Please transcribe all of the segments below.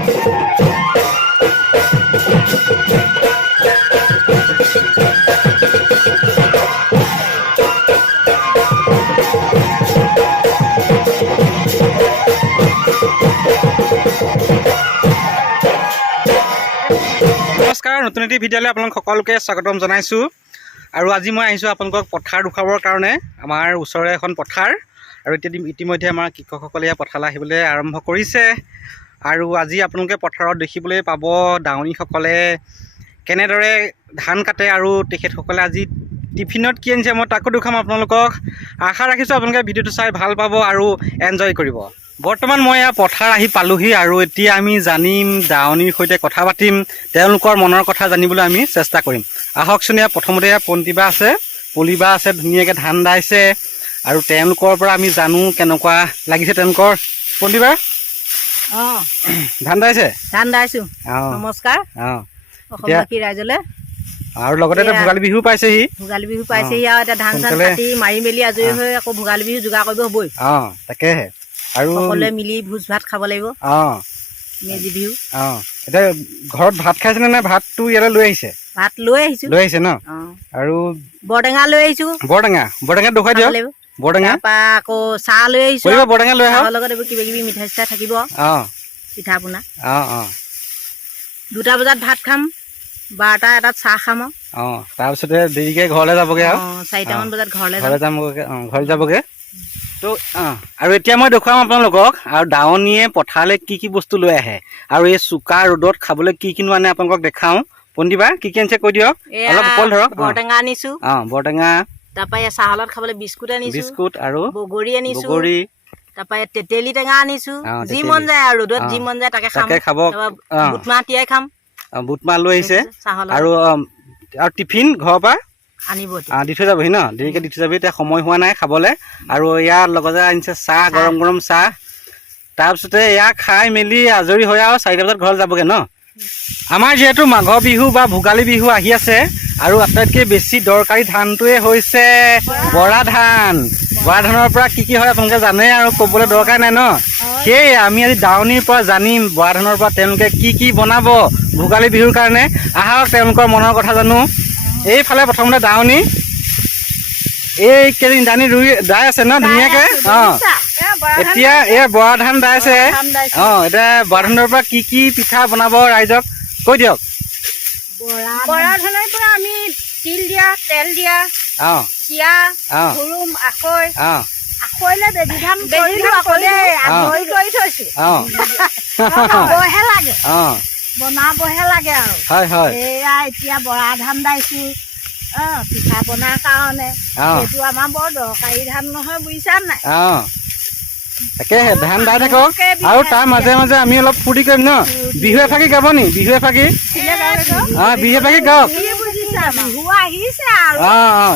নমস্কাৰ, নতুন এটি ভিডিঅ'লৈ আপোনালোক সকলোকে স্বাগতম জনাইছোঁ। আৰু আজি মই আহিছোঁ আপোনালোকক পথাৰ দেখুৱাবৰ কাৰণে। আমাৰ ওচৰৰে এখন পথাৰ আৰু ইতিমধ্যে আমাৰ কৃষকসকলে পথাৰলৈ আহিবলৈ আৰম্ভ কৰিছে। আৰু আজি আপোনালোকে পথাৰত দেখিবলৈ পাব দাৱনীসকলে কেনেদৰে ধান কাটে আৰু তেখেতসকলে আজি টিফিনত কি আনিছে মই তাকো দেখুৱাম আপোনালোকক। আশা ৰাখিছোঁ আপোনালোকে ভিডিঅ'টো চাই ভাল পাব আৰু এনজয় কৰিব। বৰ্তমান মই পথাৰ আহি পালোহি আৰু এতিয়া আমি জানিম, দাৱনীৰ সৈতে কথা পাতিম, তেওঁলোকৰ মনৰ কথা জানিবলৈ আমি চেষ্টা কৰিম। আহকচোন। প্ৰথমতে পন্তিবা আছে, পলিবা আছে, ধুনীয়াকৈ ধান দাইছে আৰু তেওঁলোকৰ পৰা আমি জানো কেনেকুৱা লাগিছে তেওঁলোকৰ। পন্তিবা ধান দাইছে? ধান দাইছোঁ। নমস্কাৰ অসমবাসী ৰাইজলৈ। আৰু লগতে ভোগালী বিহু পাইছেহি। ভোগালী বিহু পাইছেহি আৰু এতিয়া ধান চান কাটি মাৰি মেলি আজৰি হৈ আকৌ ভোগালী বিহু যোগাৰ কৰিব হ'বই। তাকেহে। আৰু সকলোৱে মিলি ভোজ ভাত খাব লাগিব। মেজি বিহু। এতিয়া ঘৰত ভাত খাইছেনে নে ভাতটো ইয়ালৈ লৈ আহিছে? ভাত লৈ আহিছোঁ। লৈ আহিছে ন? আৰু বৰটেঙা লৈ আহিছোঁ। বৰটেঙা দেখুৱাই দিয়ক। বৰটেঙা তাৰপৰা আকৌ চাহ লৈ আহিছোঁ। বৰটেঙা লৈ আহক। লগত এইবোৰ কিবা কিবি মিঠাই চিঠাই থাকিব, পিঠা পনা। 2টা বজাত ভাত খাম, 12টা 1টাত চাহ খাম। তাৰপিছতে দেৰিকৈ ঘৰলৈ যাবগৈ আৰু 4টামান বজাত ঘৰলৈ যাবগৈ। তো আৰু এতিয়া মই দেখুৱাম আপোনালোকক আৰু দাৱনীয়ে পথাৰলৈ কি কি বস্তু লৈ আহে আৰু এই চোকা ৰ'দত খাবলৈ কি কিনো আনে আপোনালোকক দেখাওঁ। পন্তিবা কি কি আনিছে কৈ দিয়ক। অলপ ওপৰ ধৰক। বৰটেঙা আনিছোঁ। বৰটেঙা। তাৰপৰা চাহৰ লগত খাবলৈ বিস্কুট আনিছোঁ। বিস্কুট আৰু বগৰী আনিছোঁ। তাৰপৰা তেতেলী টেঙা আনিছোঁ। যি মন যায় আৰু ৰ'দত যি মন যায় তাকে খাব। বুট মাহ তিয়াই খাম। বুট মাহ লৈ আহিছে চাহৰ লগত। আৰু টিফিন ঘৰৰ পৰা আনিব দি থৈ যাবহি ন? দেৰিকৈ দি থৈ যাবহি, এতিয়া সময় হোৱা নাই খাবলৈ। আৰু ইয়াৰ লগতে আনিছে চাহ, গৰম গৰম চাহ। তাৰপিছতে ইয়াক খাই মেলি আজৰি হৈ আৰু 4টা বজাত ঘৰত যাবগৈ ন? আমাৰ যিহেতু মাঘৰ বিহু বা ভোগালী বিহু আহি আছে আৰু আটাইতকৈ বেছি দৰকাৰী ধানটোৱে হৈছে বৰা ধান। বৰা ধানৰ পৰা কি কি হয় আপোনালোকে জানে আৰু ক'বলৈ দৰকাৰ নাই ন? সেয়ে আমি আজি দাৱনীৰ পৰা জানিম বৰা ধানৰ পৰা তেওঁলোকে কি কি বনাব ভোগালী বিহুৰ কাৰণে। আহক তেওঁলোকৰ মনৰ কথা জানো। এইফালে প্ৰথমতে দাৱনী এই কেইদিন দাই আছে ন ধুনীয়াকৈ। এতিয়া এই বৰা ধান দাইছে। এতিয়া বৰা ধানৰ পৰা কি কি পিঠা বনাব ৰাইজক কৈ দিয়ক। বৰা ধানৰ পৰা আমি তিল দিয়া, তেল দিয়া, চিৰা, হুৰুম, আখৈ, আখৈলে বেজি ধান কৰি থৈছোঁ। বনাবহে লাগে, বনাবহে লাগে আৰু। এয়া এতিয়া বৰা ধান দাইছোঁ পিঠা পনাৰ কাৰণে। সেইটো আমাৰ বৰ দৰকাৰী ধান নহয়, বুজিছা নাই? তাকেহে ধান দাই থাকক আৰু তাৰ মাজে মাজে আমি অলপ ফূৰ্তি কৰিম ন? বিহু এফাকি গাব নি? বিহু এফাকি গাওক। বিহু আহিছে আৰু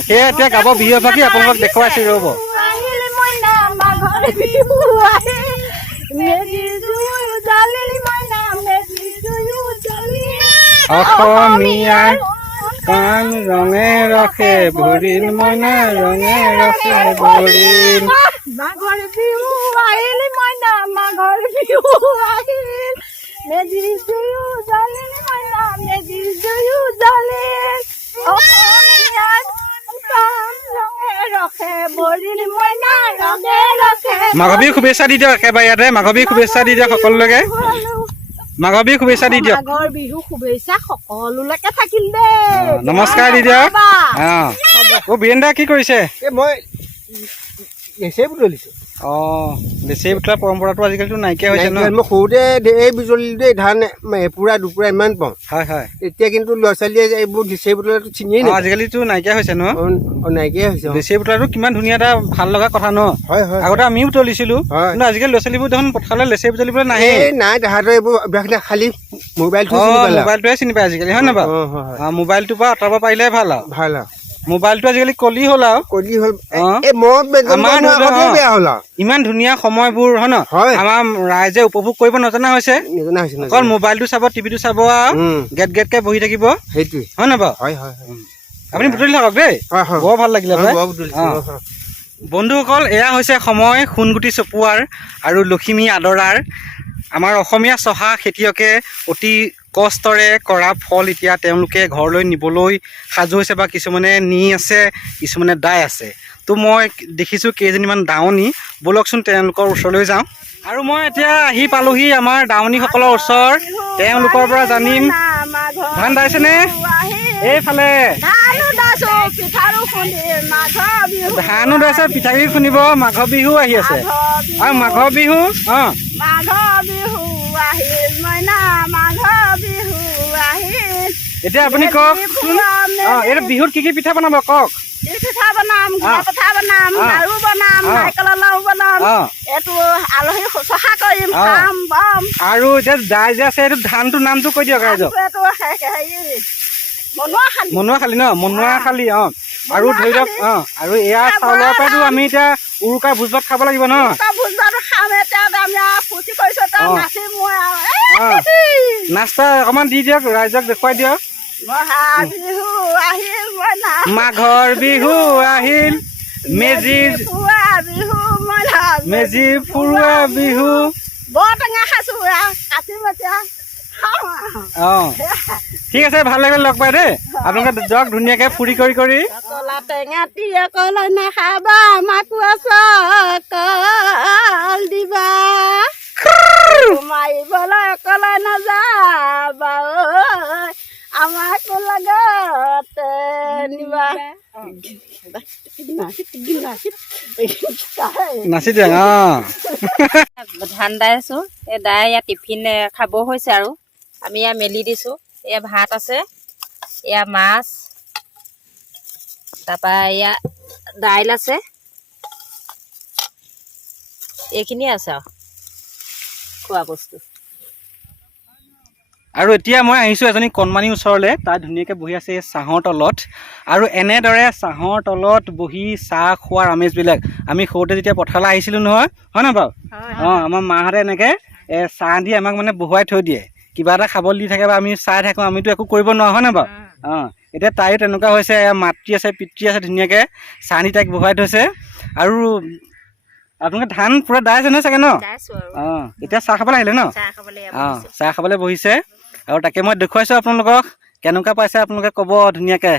সেয়ে এতিয়া গাব বিহু এফাকি। আপোনালোকক দেখুৱাইছো ৰ'ব। অসমীয়াৰ কাণ ৰঙে ৰখে ভৰিল, মইনা ৰঙে ৰখে ভৰিল। মাঘৰ বিহু আহিল মইনা, মাঘৰ বিহু আহিল, মেজি জুয়ো জ্বলিল মইনা, মেজি জুয়ো জ্বলিল। অসমীয়াৰ কাণ ৰঙে ৰখে ভৰিল, মইনা ৰঙে ৰখে। মাঘৰ বিহু শুভেচ্ছা দি দিয়ক একেবাৰে ইয়াতে। মাঘৰ বিহু শুভেচ্ছা দি দিয়ক সকলোলৈকে। মাঘৰ বিহু শুভেচ্ছা দি দিয়ক। মাঘৰ বিহু শুভেচ্ছা সকলোলৈকে থাকিল দেই। নমস্কাৰ দি দিয়ক। বীৰেন দা কি কৰিছে? মই লেচেৰি বুটলিছোঁ। লেচেৰি বুটলাৰ পৰম্পৰাটো আজিকালিতো নাইকিয়া হৈছে ন? মই সৰুতে এই বুটলিলোঁ দেই, ধান এপুৰা দুপুৰা ইমান পাওঁ। এতিয়া কিন্তু ল'ৰা ছোৱালীয়ে এইবোৰ লেচেৰি বুটলাটো চিনিয়ে নাপায়। আজিকালিতো নাইকিয়া হৈছে ন? নাইকিয়া হৈছে। লেচেৰি বুটলাটো কিমান ধুনীয়া এটা ভাল লগা কথা ন? আগতে আমিও বুটলিছিলোঁ, কিন্তু আজিকালি ল'ৰা ছোৱালীবোৰ দেখোন পথাৰলৈ লেচেৰি বুটলিবলৈ নাহে। নাই, তাহাঁতৰ এইবোৰ খালি মোবাইলটোৱে চিনি পায় আজিকালি, হয় নে বাৰু? মোবাইলটোৰ পৰা আঁতৰাব পাৰিলে ভাল আৰু। মোবাইলটো আজিকালি কলি হ'ল আৰু। ইমান ধুনীয়া সময়বোৰ হয় ন? আমাৰ ৰাইজে উপভোগ কৰিব নজনা হৈছে। অকল মোবাইলটো চাব, টিভিটো চাব আৰু গেট গেটকে বহি থাকিব, সেইটোৱে হয় নে বাৰু? আপুনি বুটলি থাকক দেই, বৰ ভাল লাগিলে। বন্ধুসকল, এয়া হৈছে সময় সোণগুটি চপোৱাৰ আৰু লখিমী আদৰাৰ। আমাৰ অসমীয়া চহা খেতিয়কে অতি কষ্টৰে কৰা ফল এতিয়া তেওঁলোকে ঘৰলৈ নিবলৈ সাজু হৈছে বা কিছুমানে নি আছে, কিছুমানে দাই আছে। তো মই দেখিছোঁ কেইজনীমান দাৱনী, ব'লকচোন তেওঁলোকৰ ওচৰলৈ যাওঁ। আৰু মই এতিয়া আহি পালোহি আমাৰ দাৱনীসকলৰ ওচৰ। তেওঁলোকৰ পৰা জানিম ধান দাইছেনে? এইফালে ধানো দাইছে, পিঠাগুড়ি খুন্দিব, মাঘৰ বিহু আহি আছে। আৰু মাঘৰ বিহু এতিয়া আপুনি কওক, এইটো বিহুত কি পিঠা বনাব কওক? পিঠা বনাম, পিঠা বনাম, লাড়ু বনাম, নাৰিকলৰ লাড়ু বনাম, এইটো আলহী শুশ্ৰূষা কৰিম, খাম বম। আৰু এতিয়া দাই যে আছে এইটো ধানটোৰ নামটো কৈ দিয়ক ৰাইজক। মনোৱাখালী ন? মনোৱাখালী। আৰু ধৰি লওক আৰু এয়া চাউলৰ পৰাইতো আমি এতিয়া উৰুকাৰ ভোজ ভাত খাব লাগিব ন? নাস্তা অকণমান দি দিয়ক, ৰাইজক দেখুৱাই দিয়ক। মাঘৰ বিহু আহিল, মেজি ফুৰোৱা বিহু। ঠিক আছে, ভাল লাগিল লগ পাই দেই। আপোনালোকে যাওক ধুনীয়াকে ফুৰি কৰি। টেঙা নাখাবা, আমাকো দিবা, মাৰিবলৈ অকলে নাযাবা, আমাকো লগতে নিবা। নাচি দিয়া। ধান দাইছো, এই দাই ইয়াত টিফিন খাব হৈছে আৰু আমি ইয়াত মেলি দিছো। এয়া ভাত আছে, এয়া মাছ, তাৰপৰা এয়া দাইল আছে, এইখিনিয়ে আছে আৰু খোৱা বস্তু। আৰু এতিয়া মই আহিছোঁ এজনী কণমানিৰ ওচৰলৈ। তাই ধুনীয়াকৈ বহি আছে এই ছাঁহৰ তলত। আৰু এনেদৰে ছাঁহৰ তলত বহি চাহ খোৱাৰ আমেজবিলাক আমি সৰুতে যেতিয়া পথাৰলৈ আহিছিলোঁ নহয়, হয় নহয় বাৰু? আমাৰ মাহঁতে এনেকৈ চাহ দি আমাক মানে বহুৱাই থৈ দিয়ে, কিবা এটা খাবলৈ দি থাকে বা আমি চাই থাকোঁ, আমিতো একো কৰিব নোৱাৰোঁ, হয় নহয় বাৰু? এতিয়া তাইও তেনেকুৱা হৈছে, মাতৃ আছে পিতৃ আছে, ধুনীয়াকৈ চাহ দি তাইক বহুৱাই থৈছে। আৰু আপোনালোকে ধান পূৰা দাইছে নহয় চাগে ন? এতিয়া চাহ খাবলৈ আহিলে ন? চাহ খাবলৈ বহিছে। আৰু তাকে মই দেখুৱাইছোঁ আপোনালোকক, কেনেকুৱা পাইছে আপোনালোকে ক'ব ধুনীয়াকৈ।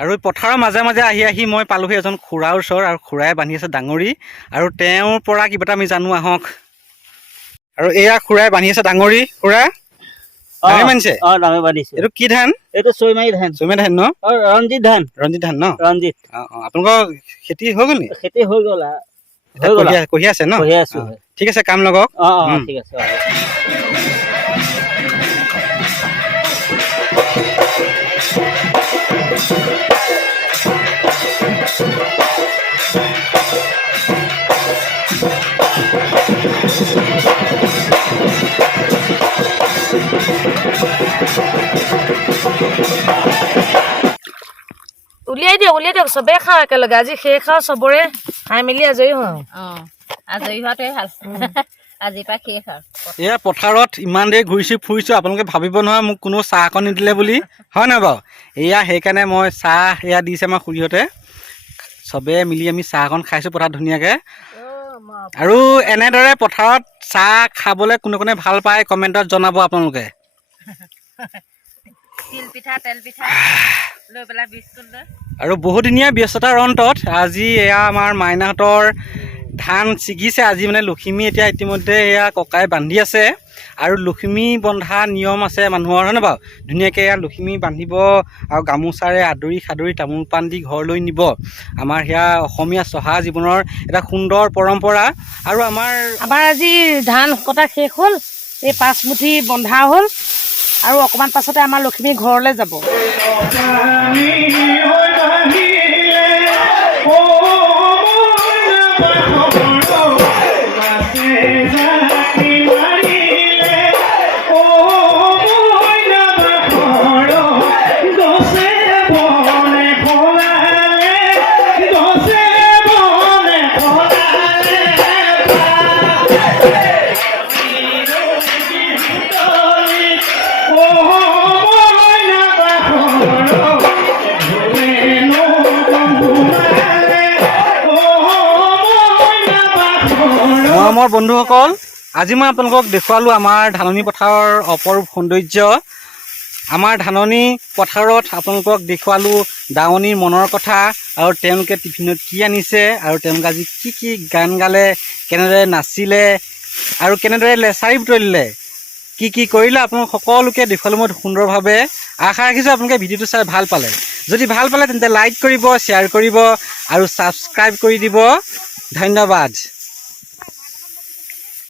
আৰু পথাৰৰ মাজে মাজে আহি মই পালোহি এজন খুৰাৰ ওচৰ, আৰু খুৰাই বান্ধি আছে ডাঙৰি। আৰু তেওঁৰ পৰা কিবা এটা আমি জানো আহক। আৰু এয়া খুৰাই বান্ধি আছে ডাঙৰি। খুৰা ডাঙৰি বান্ধিছে? ডাঙৰি বান্ধিছে। এইটো কি ধান? এইটো ছৈমাৰী ধান। ছৈমাৰী ধান ন? ৰঞ্জিত ধান। ৰঞ্জিত ধান ন? ৰঞ্জিত। আপোনালোকৰ খেতি হৈ গ'ল নেকি? খেতি হৈ গ'ল। কঢ়িয়াই আছে ন? কঢ়িয়াই আছো। ঠিক আছে, কাম লগাওক। ঠিক আছে। উলিয়াই দিয়ক, চবে খাওঁ একেলগে। আজি সেই খাওঁ, চবৰে খাই মেলি আজৰি হওঁ। আজৰি হোৱাটোৱে ভাল। আজিৰ পৰা শেষ আৰু। এয়া পথাৰত ইমান দেৰি ফুৰিছোঁ, আপোনালোকে ভাবিব নহয় মোক কোনো চাহ অকণ নিদিলে বুলি, হয় নহয় বাৰু? এয়া সেইকাৰণে মই চাহ এয়া দিছে আমাৰ খুৰীহঁতে, চবে মিলি আমি চাহ অকণ খাইছোঁ পথাৰত ধুনীয়াকৈ। আৰু এনেদৰে পথাৰত চাহ খাবলৈ কোনে কোনে ভাল পায় কমেণ্টত জনাব আপোনালোকে। তিল পিঠা, তেল পিঠা লৈ পেলাই বিস্কুট লৈ। আৰু বহুদিনীয়া ব্যস্ততাৰ অন্তত আজি এয়া আমাৰ মাইনাহঁতৰ ধান ছিগিছে। আজি মানে লখিমী এতিয়া ইতিমধ্যে এয়া ককাই বান্ধি আছে। আৰু লখিমী বন্ধা নিয়ম আছে মানুহৰ, হয় নে বাৰু? ধুনীয়াকৈ এয়া লখিমী বান্ধিব আৰু গামোচাৰে আদৰি সাদৰি তামোল পাণ দি ঘৰলৈ নিব। আমাৰ সেয়া অসমীয়া চহা জীৱনৰ এটা সুন্দৰ পৰম্পৰা। আৰু আমাৰ আজি ধান কটা শেষ হ'ল, এই 5 মুঠি বন্ধা হ'ল, আৰু অকণমান পাছতে আমাৰ লখিমী ঘৰলৈ যাব। মৰমৰ বন্ধুসকল, আজি মই আপোনালোকক দেখুৱালোঁ আমাৰ ধাননি পথাৰৰ অপৰূপ সৌন্দৰ্য। আমাৰ ধাননি পথাৰত আপোনালোকক দেখুৱালোঁ দাৱনীৰ মনৰ কথা আৰু তেওঁলোকে টিফিনত কি আনিছে আৰু তেওঁলোকে আজি কি গান গালে, কেনেদৰে নাচিলে আৰু কেনেদৰে লেচাৰী বুটলিলে, কি কৰিলে আপোনালোক সকলোকে দেখুৱালোঁ মই সুন্দৰভাৱে। আশা ৰাখিছোঁ আপোনালোকে ভিডিঅ'টো চাই ভাল পালে। যদি ভাল পালে তেন্তে লাইক কৰিব, শ্বেয়াৰ কৰিব আৰু ছাবস্ক্ৰাইব কৰি দিব। ধন্যবাদ।